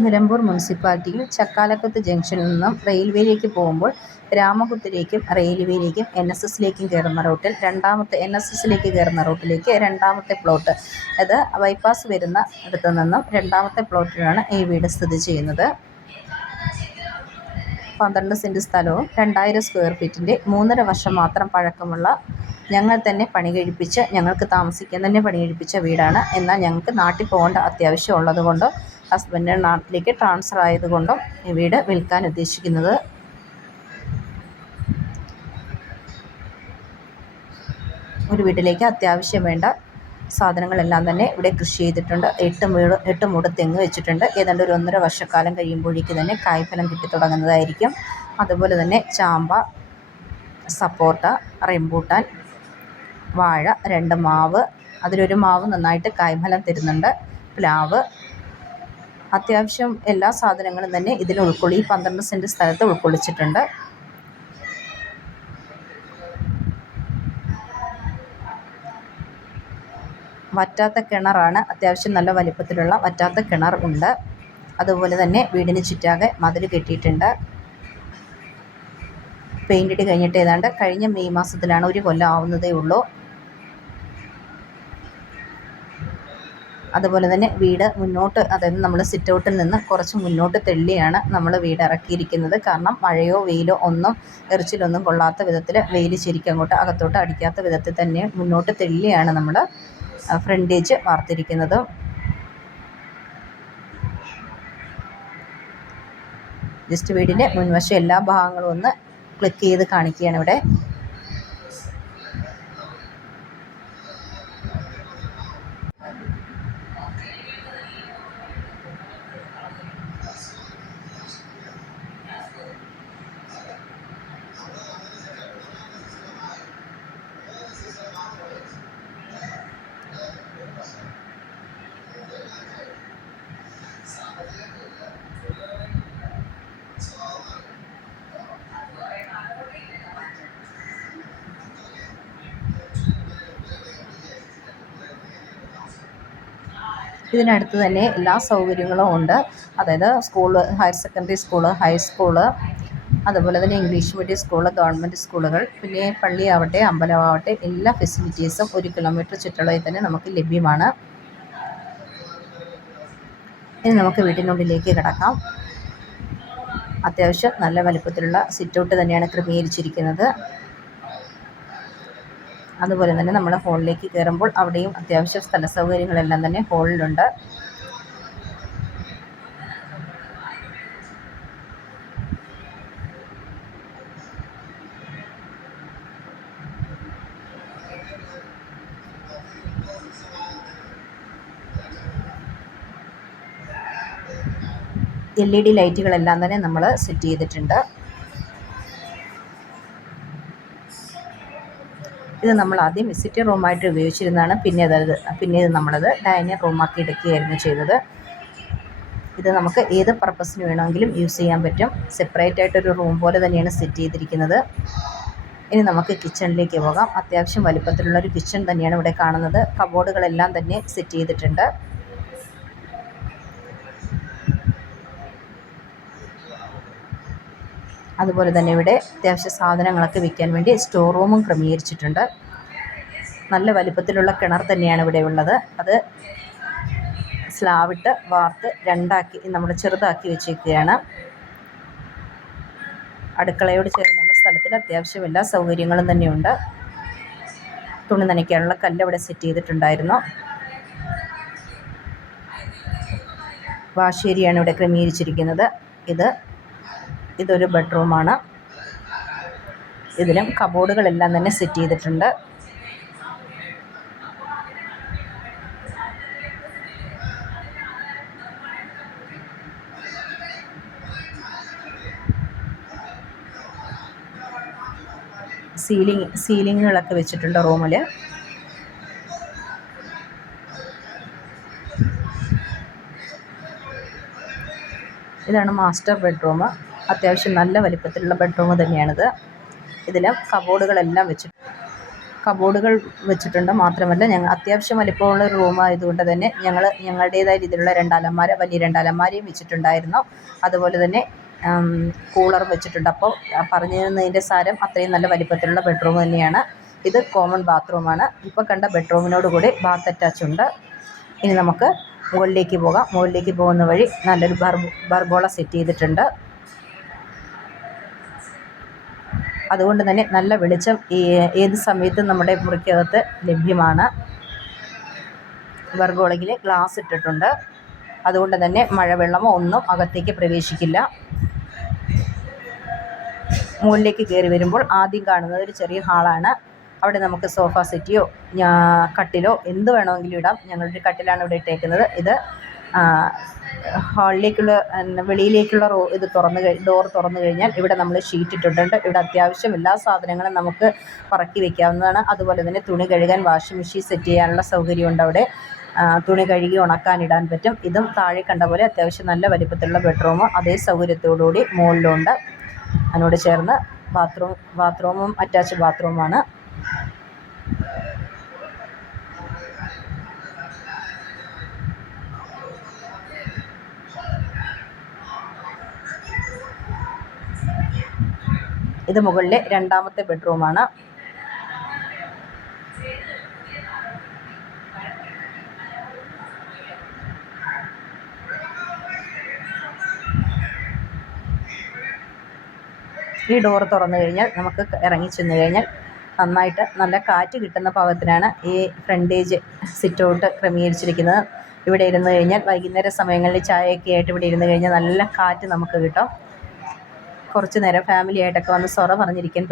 നിലമ്പൂർ മുനിസിപ്പാലിറ്റിയിൽ ചക്കാലക്കുത്ത് ജംഗ്ഷനിൽ നിന്നും റെയിൽവേയിലേക്ക് പോകുമ്പോൾ രാമകുത്തിലേക്കും റെയിൽവേയിലേക്കും എൻ എസ് എസിലേക്കും കയറുന്ന റൂട്ടിൽ രണ്ടാമത്തെ എൻ എസ് എസിലേക്ക് കയറുന്ന റൂട്ടിലേക്ക് രണ്ടാമത്തെ പ്ലോട്ട്. അത് ബൈപ്പാസ് വരുന്ന ഇടത്തു നിന്നും രണ്ടാമത്തെ പ്ലോട്ടിലാണ് ഈ വീട് സ്ഥിതി ചെയ്യുന്നത്. പന്ത്രണ്ട് സെന്റ് സ്ഥലവും രണ്ടായിരം സ്ക്വയർ ഫീറ്റിന്റെ മൂന്നര വർഷം മാത്രം പഴക്കമുള്ള ഞങ്ങൾ തന്നെ പണി കഴിപ്പിച്ച് ഞങ്ങൾക്ക് താമസിക്കാൻ തന്നെ പണി കഴിപ്പിച്ച വീടാണ്. എന്നാൽ ഞങ്ങൾക്ക് നാട്ടിൽ പോകേണ്ട അത്യാവശ്യം ഉള്ളതുകൊണ്ട് ഹസ്ബൻഡ് നാട്ടിലേക്ക് ട്രാൻസ്ഫർ ആയതുകൊണ്ടും വീട് വിൽക്കാൻ ഉദ്ദേശിക്കുന്നത്. ഒരു വീട്ടിലേക്ക് അത്യാവശ്യം വേണ്ട സാധനങ്ങളെല്ലാം തന്നെ ഇവിടെ കൃഷി ചെയ്തിട്ടുണ്ട്. എട്ട് വീട് എട്ട് മൂട് തെങ്ങ് വെച്ചിട്ടുണ്ട്. ഏതാണ്ട് ഒരു ഒന്നര വർഷക്കാലം കഴിയുമ്പോഴേക്ക് തന്നെ കായ്ഫലം കിട്ടി തുടങ്ങുന്നതായിരിക്കും. അതുപോലെ തന്നെ ചാമ്പ സപ്പോർട്ട റെമ്പൂട്ടാൻ വാഴ രണ്ട് മാവ്. അതിലൊരു മാവ് നന്നായിട്ട് കായ്ഫലം തരുന്നുണ്ട്. പ്ലാവ് അത്യാവശ്യം എല്ലാ സാധനങ്ങളും തന്നെ ഇതിൽ ഉൾക്കൊള്ളി ഈ പന്ത്രണ്ട് സെന്റ് സ്ഥലത്ത് ഉൾക്കൊള്ളിച്ചിട്ടുണ്ട്. വറ്റാത്ത കിണറാണ്. അത്യാവശ്യം നല്ല വലിപ്പത്തിലുള്ള വറ്റാത്ത കിണർ ഉണ്ട്. അതുപോലെ തന്നെ വീടിന് ചുറ്റാകെ മതിൽ കെട്ടിയിട്ടുണ്ട്. പെയിന്റ് അടി കഴിഞ്ഞിട്ട് ഏതാണ്ട് കഴിഞ്ഞ മെയ് മാസത്തിലാണ് ഒരു കൊല്ലം ആവുന്നതേ ഉള്ളൂ. അതുപോലെ തന്നെ വീട് മുന്നോട്ട് അതായത് നമ്മൾ സിറ്റൗട്ടിൽ നിന്ന് കുറച്ച് മുന്നോട്ട് തെള്ളിയാണ് നമ്മൾ വീട് ഇറക്കിയിരിക്കുന്നത്. കാരണം മഴയോ വെയിലോ ഒന്നും എറിച്ചിലൊന്നും കൊള്ളാത്ത വിധത്തിൽ വെയിൽ ശരിക്കും അങ്ങോട്ട് അകത്തോട്ട് അടിക്കാത്ത വിധത്തിൽ തന്നെ മുന്നോട്ട് തെള്ളിയാണ് നമ്മൾ ഫ്രണ്ടേജ് വാർത്തിരിക്കുന്നത്. ജസ്റ്റ് വീടിന്റെ മുൻവശം എല്ലാ ഭാഗങ്ങളും ഒന്ന് ക്ലിക്ക് ചെയ്ത് കാണിക്കുകയാണ് ഇവിടെ. ഇതിനടുത്ത് തന്നെ എല്ലാ സൗകര്യങ്ങളും ഉണ്ട്. അതായത് school higher secondary school high school അതുപോലെ തന്നെ ഇംഗ്ലീഷ് മീഡിയം സ്കൂൾ ഗവൺമെന്റ് സ്കൂളുകൾ പിന്നെ പള്ളിയാവട്ടെ അമ്പലമാവട്ടെ എല്ലാ ഫെസിലിറ്റീസും ഒരു കിലോമീറ്റർ ചുറ്റളവിൽ തന്നെ നമുക്ക് ലഭ്യമാണ്. ഇനി നമുക്ക് വീട്ടിനുള്ളിലേക്ക് കിടക്കാം. അത്യാവശ്യം നല്ല വലുപ്പത്തിലുള്ള സിറ്റൗട്ട് തന്നെയാണ് ക്രമീകരിച്ചിരിക്കുന്നത്. അതുപോലെ തന്നെ നമ്മൾ ഹോളിലേക്ക് കയറുമ്പോൾ അവിടെയും അത്യാവശ്യം സ്ഥല സൗകര്യങ്ങളെല്ലാം തന്നെ ഹോളിലുണ്ട് എൽ ഇ ഡി ലൈറ്റുകളെല്ലാം തന്നെ നമ്മൾ സെറ്റ് ചെയ്തിട്ടുണ്ട്. ഇത് നമ്മൾ ആദ്യം വിസിറ്റിംഗ് റൂമായിട്ട് ഉപയോഗിച്ചിരുന്നതാണ്. പിന്നെ അതായത് പിന്നെ ഇത് നമ്മളത് ഡൈനിങ് റൂമാക്കി എടുക്കുകയായിരുന്നു ചെയ്തത്. ഇത് നമുക്ക് ഏത് പർപ്പസിന് വേണമെങ്കിലും യൂസ് ചെയ്യാൻ പറ്റും. സെപ്പറേറ്റ് ആയിട്ടൊരു റൂം പോലെ തന്നെയാണ് സെറ്റ് ചെയ്തിരിക്കുന്നത്. ഇനി നമുക്ക് കിച്ചണിലേക്ക് പോകാം. അത്യാവശ്യം വലിപ്പത്തിലുള്ള ഒരു കിച്ചൺ തന്നെയാണ് ഇവിടെ കാണുന്നത്. കബോർഡുകളെല്ലാം തന്നെ സെറ്റ് ചെയ്തിട്ടുണ്ട്. അതുപോലെ തന്നെ ഇവിടെ അത്യാവശ്യ സാധനങ്ങളൊക്കെ വിൽക്കാൻ വേണ്ടി സ്റ്റോർ റൂമും ക്രമീകരിച്ചിട്ടുണ്ട്. നല്ല വലിപ്പത്തിലുള്ള കിണർ തന്നെയാണ് ഇവിടെ ഉള്ളത്. അത് സ്ലാവിട്ട് വാർത്ത് രണ്ടാക്കി നമ്മൾ ചെറുതാക്കി വെച്ചിരിക്കുകയാണ്. അടുക്കളയോട് ചേർന്നുള്ള സ്ഥലത്തിൽ അത്യാവശ്യം എല്ലാ സൗകര്യങ്ങളും തന്നെയുണ്ട്. തുണി നനയ്ക്കാനുള്ള കല്ല് ഇവിടെ സെറ്റ് ചെയ്തിട്ടുണ്ടായിരുന്നു. വാശേരിയാണ് ഇവിടെ ക്രമീകരിച്ചിരിക്കുന്നത്. ഇത് ഇതൊരു ബെഡ്റൂമാണ്. ഇതിലും കബോർഡുകളെല്ലാം തന്നെ സെറ്റ് ചെയ്തിട്ടുണ്ട്. സീലിംഗ് സീലിങ്ങുകളൊക്കെ വെച്ചിട്ടുണ്ട് റൂമിൽ ഇതാണ് മാസ്റ്റർ ബെഡ്റൂം. അത്യാവശ്യം നല്ല വലിപ്പത്തിലുള്ള ബെഡ്റൂം തന്നെയാണിത്. ഇതിൽ കബോർഡുകളെല്ലാം വെച്ചിട്ടുണ്ട് കബോർഡുകൾ വെച്ചിട്ടുണ്ട്. മാത്രമല്ല ഞങ്ങൾ അത്യാവശ്യം വലിപ്പമുള്ള ഒരു റൂം ആയതുകൊണ്ട് തന്നെ ഞങ്ങൾ ഞങ്ങളുടേതായ രീതിയിലുള്ള രണ്ട് അലമാര വലിയ രണ്ടാലന്മാരെയും വെച്ചിട്ടുണ്ടായിരുന്നു. അതുപോലെ തന്നെ കൂളർ വെച്ചിട്ടുണ്ട്. അപ്പോൾ പറഞ്ഞു തരുന്നതിന്റെ സാരം അത്രയും നല്ല വലിപ്പത്തിലുള്ള ബെഡ്റൂം തന്നെയാണ്. ഇത് കോമൺ ബാത്റൂമാണ് ഇപ്പോൾ കണ്ട ബെഡ്റൂമിനോട് കൂടി ബാത്ത് അറ്റാച്ച് ഉണ്ട്. ഇനി നമുക്ക് മുകളിലേക്ക് പോകാം. മുകളിലേക്ക് പോകുന്ന വഴി നല്ലൊരു ബർബോള സെറ്റ് ചെയ്തിട്ടുണ്ട്. അതുകൊണ്ട് തന്നെ നല്ല വെളിച്ചം ഏത് സമയത്തും നമ്മുടെ മുറിക്കകത്ത് ലഭ്യമാണ്. ബർഗോളയിൽ ഗ്ലാസ് ഇട്ടിട്ടുണ്ട്. അതുകൊണ്ട് തന്നെ മഴവെള്ളമോ ഒന്നും അകത്തേക്ക് പ്രവേശിക്കില്ല. മുകളിലേക്ക് കയറി വരുമ്പോൾ ആദ്യം കാണുന്നത് ഒരു ചെറിയ ഹാളാണ്. അവിടെ നമുക്ക് സോഫ സെറ്റിയോ കട്ടിലോ എന്ത് വേണമെങ്കിലും ഇടാം. ഞങ്ങളൊരു കട്ടിലാണ് ഇവിടെ ഇട്ടേക്കുന്നത്. ഇത് ഹാളിലേക്കുള്ള വെളിയിലേക്കുള്ള റോ ഇത് തുറന്ന് ഡോർ തുറന്നു കഴിഞ്ഞാൽ ഇവിടെ നമ്മൾ ഷീറ്റ് ഇട്ടിട്ടുണ്ട്. ഇവിടെ അത്യാവശ്യം എല്ലാ സാധനങ്ങളും നമുക്ക് പറക്കി വെക്കാവുന്നതാണ്. അതുപോലെ തന്നെ തുണി കഴുകാൻ വാഷിംഗ് മെഷീൻ സെറ്റ് ചെയ്യാനുള്ള സൗകര്യമുണ്ട് അവിടെ. തുണി കഴുകി ഉണക്കാനിടാൻ പറ്റും. ഇതും താഴെ കണ്ട പോലെ അത്യാവശ്യം നല്ല വലിപ്പത്തിലുള്ള ബെഡ്റൂം അതേ സൗകര്യത്തോടുകൂടി മുകളിലുണ്ട് അതിനോട് ചേർന്ന് ബാത്റൂം ബാത്റൂമും അറ്റാച്ച് ബാത്റൂമാണ് ഇത് മുകളിലെ രണ്ടാമത്തെ ബെഡ്റൂമാണ്. ഈ ഡോർ തുറന്നു കഴിഞ്ഞാൽ നമുക്ക് ഇറങ്ങി ചെന്ന് കഴിഞ്ഞാൽ നന്നായിട്ട് നല്ല കാറ്റ് കിട്ടുന്ന പാകത്തിനാണ് ഈ ഫ്രണ്ടേജ് സിറ്റ് ഔട്ട് ക്രമീകരിച്ചിരിക്കുന്നത്. ഇവിടെ ഇരുന്ന് കഴിഞ്ഞാൽ വൈകുന്നേര സമയങ്ങളിൽ ചായയൊക്കെ ആയിട്ട് ഇവിടെ ഇരുന്ന് കഴിഞ്ഞാൽ നല്ല കാറ്റ് നമുക്ക് കിട്ടും. കുറച്ച് നേരം ഫാമിലിയായിട്ടൊക്കെ വന്ന് സൊറ പറഞ്ഞിരിക്കാൻ